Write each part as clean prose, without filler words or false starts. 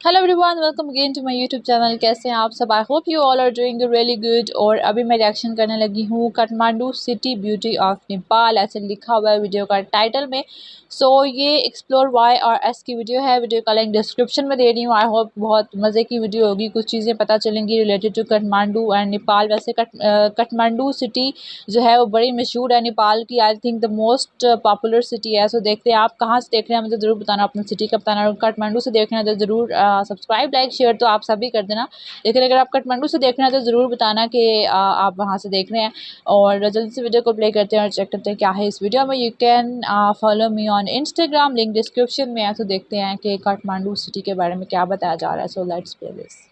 Hello everyone, welcome again to my YouTube channel. कैसे हैं आप सब? I hope you all are doing really good. और अभी मैं रिएक्शन करने लगी हूँ Kathmandu city beauty of Nepal, ऐसे लिखा हुआ है वीडियो का टाइटल में। ये एक्सप्लोर वाई और एस की वीडियो है। वीडियो का लिंक डिस्क्रिप्शन में दे रही हूँ। आई होप बहुत मज़े की वीडियो होगी, कुछ चीज़ें पता चलेंगी related to Kathmandu and Nepal. वैसे काठमांडू सिटी जो है वो बड़ी मशहूर है नेपाल की। I think the most popular city है। सो देखते हैं आप कहाँ से देख रहे हैं, मुझे ज़रूर बताना, अपनी सिटी का बताना। काठमांडू से देख रहे हैं तो ज़रूर सब्सक्राइब लाइक शेयर तो आप सभी कर देना। लेकिन अगर आप काठमांडू से देख रहे हैं तो ज़रूर बताना कि आप वहाँ से देख रहे हैं। और जल्दी से वीडियो को प्ले करते हैं और चेक करते हैं क्या है इस वीडियो में। You can follow me on Instagram, link description में है। तो देखते हैं कि काठमांडू सिटी के बारे में क्या बताया जा रहा है। So let's play this.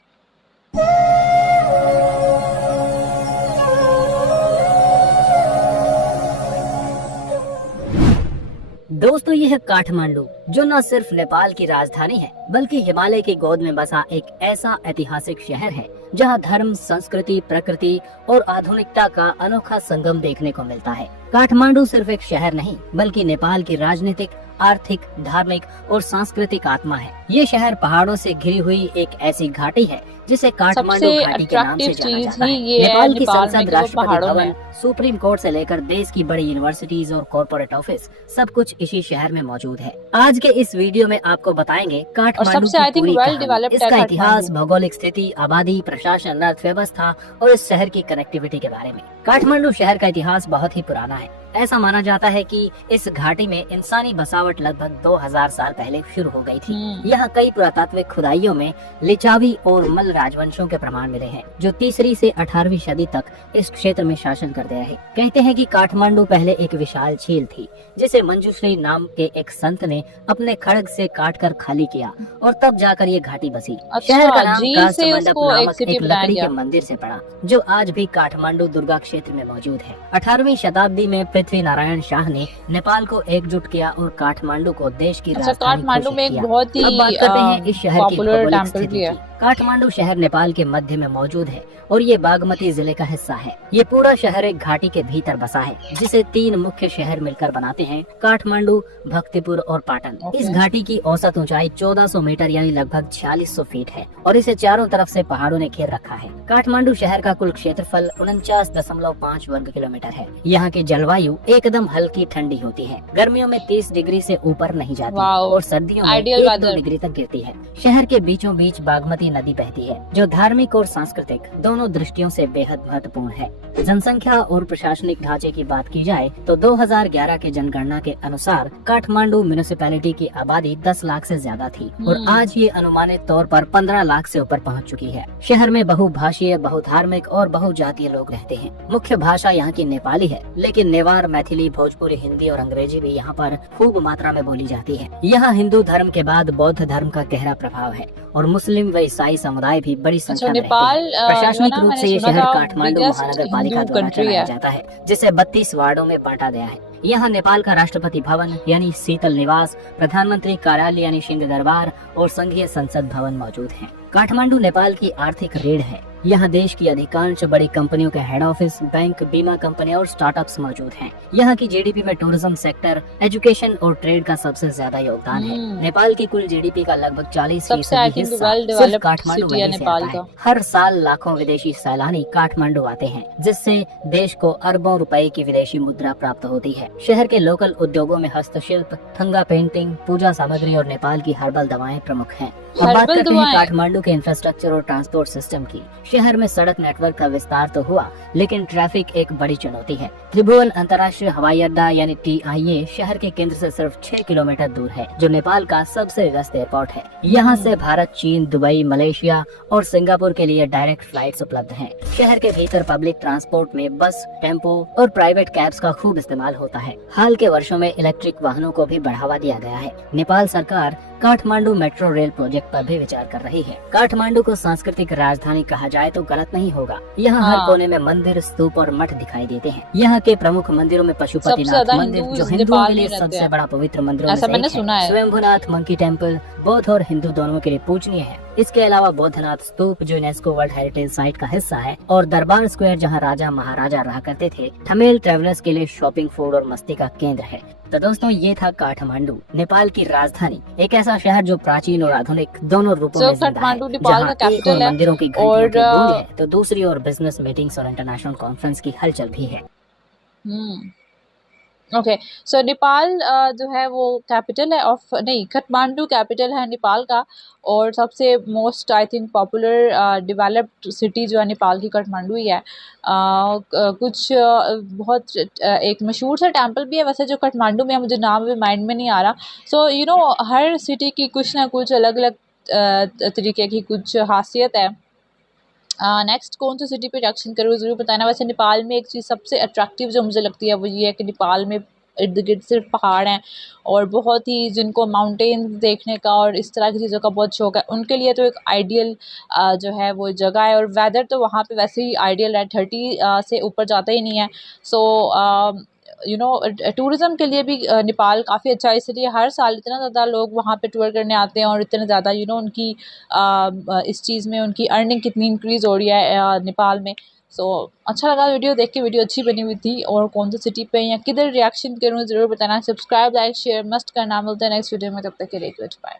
दोस्तों, ये है काठमांडू, जो न सिर्फ नेपाल की राजधानी है बल्कि हिमालय की गोद में बसा एक ऐसा ऐतिहासिक शहर है जहां धर्म, संस्कृति, प्रकृति और आधुनिकता का अनोखा संगम देखने को मिलता है। काठमांडू सिर्फ एक शहर नहीं बल्कि नेपाल की राजनीतिक, आर्थिक, धार्मिक और सांस्कृतिक आत्मा है। ये शहर पहाड़ों से घिरी हुई एक ऐसी घाटी है जिसे काठमांडू घाटी के नाम से जाना जाता है। नेपाल की संसद, राष्ट्रपति भवन, सुप्रीम कोर्ट से लेकर देश की बड़ी यूनिवर्सिटीज और कॉर्पोरेट ऑफिस सब कुछ इसी शहर में मौजूद है। आज के इस वीडियो में आपको बताएंगे काठमांडू की पूरी कहानी, इसका इतिहास, भौगोलिक स्थिति, आबादी, प्रशासन, अर्थव्यवस्था और इस शहर की कनेक्टिविटी के बारे में। काठमांडू शहर का इतिहास बहुत ही पुराना है। ऐसा माना जाता है कि इस घाटी में इंसानी बसावट लगभग 2000 साल पहले शुरू हो गई थी। यहाँ कई पुरातात्विक खुदाइयों में लिचावी और मल्ल राजवंशों के प्रमाण मिले हैं, जो 3वीं से 18वीं सदी तक इस क्षेत्र में शासन करते रहे। कहते हैं कि काठमांडू पहले एक विशाल झील थी, जिसे मंजूश्री नाम के एक संत ने अपने खड्ग से काटकर खाली किया और तब जाकर ये घाटी बसी। शहर का नाम काठमंडप नामक एक लकड़ी के मंदिर से पड़ा, जो आज भी काठमांडू दुर्गा क्षेत्र में मौजूद है। 18वीं शताब्दी में पृथ्वी नारायण शाह ने नेपाल को एकजुट किया और काठमांडू को देश की राजधानी घोषित किया। अब बात करते हैं इस शहर की भौगोलिक स्थिति की। काठमांडू शहर नेपाल के मध्य में मौजूद है और ये बागमती जिले का हिस्सा है। ये पूरा शहर एक घाटी के भीतर बसा है, जिसे 3 मुख्य शहर मिलकर बनाते हैं, काठमांडू, भक्तिपुर और पाटन। इस घाटी की औसत ऊंचाई 1400 मीटर यानी लगभग 4600 फीट है और इसे चारों तरफ से पहाड़ों ने घेर रखा है। काठमांडू शहर का कुल क्षेत्रफल 49.5 वर्ग किलोमीटर है। यहाँ की जलवायु एकदम हल्की ठंडी होती है। गर्मियों में 30 डिग्री से ऊपर नहीं जाती और सर्दियों में 1-2 डिग्री तक गिरती है। शहर के बीचों बीच बागमती नदी बहती है, जो धार्मिक और सांस्कृतिक दोनों दृष्टियों से बेहद महत्वपूर्ण है। जनसंख्या और प्रशासनिक ढांचे की बात की जाए तो 2011 के जनगणना के अनुसार काठमांडू म्युनिसिपैलिटी की आबादी 10 लाख से ज्यादा थी और आज ये अनुमानित तौर पर 15 लाख से ऊपर पहुंच चुकी है। शहर में बहुभाषीय, बहुधार्मिक और बहुजातीय लोग रहते हैं। मुख्य भाषा यहाँ की नेपाली है, लेकिन नेवार, मैथिली, भोजपुरी, हिंदी और अंग्रेजी भी यहाँ पर खूब मात्रा में बोली जाती है। यहाँ हिंदू धर्म के बाद बौद्ध धर्म का गहरा प्रभाव है और मुस्लिम व ईसाई समुदाय भी बड़ी संख्या में रहते हैं। प्रशासनिक रूप से ये शहर काठमांडू महानगर पालिका द्वारा चलाया जाता है, जिसे 32 वार्डों में बांटा गया है। यहाँ नेपाल का राष्ट्रपति भवन यानी शीतल निवास, प्रधानमंत्री कार्यालय यानी सिंह दरबार और संघीय संसद भवन मौजूद हैं। काठमांडू नेपाल की आर्थिक रीढ़ है। यहाँ देश की अधिकांश बड़ी कंपनियों के हेड ऑफिस, बैंक, बीमा कंपनियां और स्टार्टअप्स मौजूद हैं। यहाँ की जीडीपी में टूरिज्म सेक्टर, एजुकेशन और ट्रेड का सबसे ज्यादा योगदान है। नेपाल की कुल जीडीपी का लगभग 40% हिस्सा सिर्फ काठमांडू में से आता है। हर साल लाखों विदेशी सैलानी काठमांडू आते हैं, जिससे देश को अरबों रुपए की विदेशी मुद्रा प्राप्त होती है। शहर के लोकल उद्योगों में हस्तशिल्प, थंगा पेंटिंग, पूजा सामग्री और नेपाल की हर्बल दवाएं प्रमुख हैं। अब बात करते हैं काठमांडू के इंफ्रास्ट्रक्चर और ट्रांसपोर्ट सिस्टम की। शहर में सड़क नेटवर्क का विस्तार तो हुआ, लेकिन ट्रैफिक एक बड़ी चुनौती है। त्रिभुवन अंतर्राष्ट्रीय हवाई अड्डा यानी TIA शहर के केंद्र से सिर्फ 6 किलोमीटर दूर है, जो नेपाल का सबसे व्यस्त एयरपोर्ट है। यहाँ से भारत, चीन, दुबई, मलेशिया और सिंगापुर के लिए डायरेक्ट फ्लाइट्स उपलब्ध हैं। शहर के भीतर पब्लिक ट्रांसपोर्ट में बस, टेम्पो और प्राइवेट कैब्स का खूब इस्तेमाल होता है। हाल के वर्षों में इलेक्ट्रिक वाहनों को भी बढ़ावा दिया गया है। नेपाल सरकार काठमांडू मेट्रो रेल प्रोजेक्ट पर भी विचार कर रही है। काठमांडू को सांस्कृतिक राजधानी कहा जाए तो गलत नहीं होगा। यहाँ हर कोने में मंदिर, स्तूप और मठ दिखाई देते हैं। यहाँ के प्रमुख मंदिरों में पशुपतिनाथ मंदिर, जो हिंदुओं के लिए सबसे बड़ा पवित्र मंदिरों में से एक है, स्वयंभूनाथ मंकी टेम्पल बौद्ध और हिंदू दोनों के लिए पूजनीय है। इसके अलावा बौद्धनाथ स्तूप जो यूनेस्को वर्ल्ड हेरिटेज साइट का हिस्सा है, और दरबार स्क्वायर जहां राजा महाराजा रहा करते थे, थमेल ट्रेवलर्स के लिए शॉपिंग, फूड और मस्ती का केंद्र है। तो दोस्तों ये था काठमांडू, नेपाल की राजधानी, एक ऐसा शहर जो प्राचीन और आधुनिक दोनों रूपों में जिंदा है, काठमांडू नेपाल का जहां एक और कैपिटल है मंदिरों की घंटियों और की गूंज है, तो दूसरी ओर बिजनेस मीटिंग्स और इंटरनेशनल कॉन्फ्रेंस की हलचल भी है। ओके, सो नेपाल जो है वो कैपिटल है ऑफ, नहीं, काठमांडू कैपिटल है नेपाल का, और सबसे most I think popular developed city जो है नेपाल की काठमांडू ही है। कुछ बहुत एक मशहूर सा टेम्पल भी है वैसे जो काठमांडू में है, मुझे नाम भी माइंड में नहीं आ रहा। So you know her city की कुछ ना कुछ अलग अलग तरीके की कुछ खासियत है। नेक्स्ट कौन सी सिटी पे रिएक्शन करूँ ज़रूर बताना। वैसे नेपाल में एक चीज़ सबसे अट्रैक्टिव जो मुझे लगती है वो ये है कि नेपाल में इर्द गिर्द सिर्फ पहाड़ हैं, और बहुत ही जिनको माउंटेन्स देखने का और इस तरह की चीज़ों का बहुत शौक है, उनके लिए तो एक आइडियल जो है वो जगह है। और वेदर तो वहाँ पे वैसे ही आइडियल है, 30 से ऊपर जाता ही नहीं है। सो यू नो टूरिज़्म के लिए भी नेपाल काफ़ी अच्छा है, इसलिए हर साल इतना ज़्यादा लोग वहाँ पे टूर करने आते हैं, और इतने ज़्यादा यू नो उनकी इस चीज़ में उनकी अर्निंग कितनी इंक्रीज़ हो रही है नेपाल में। सो अच्छा लगा वीडियो देख के, वीडियो अच्छी बनी हुई थी। और कौन सी सिटी पे या किधर रिएक्शन करूँ ज़रूर बताना। सब्सक्राइब, लाइक, शेयर मस्ट करना। मिलते हैं नेक्स्ट वीडियो में, तब तक के लिए गुड बाय।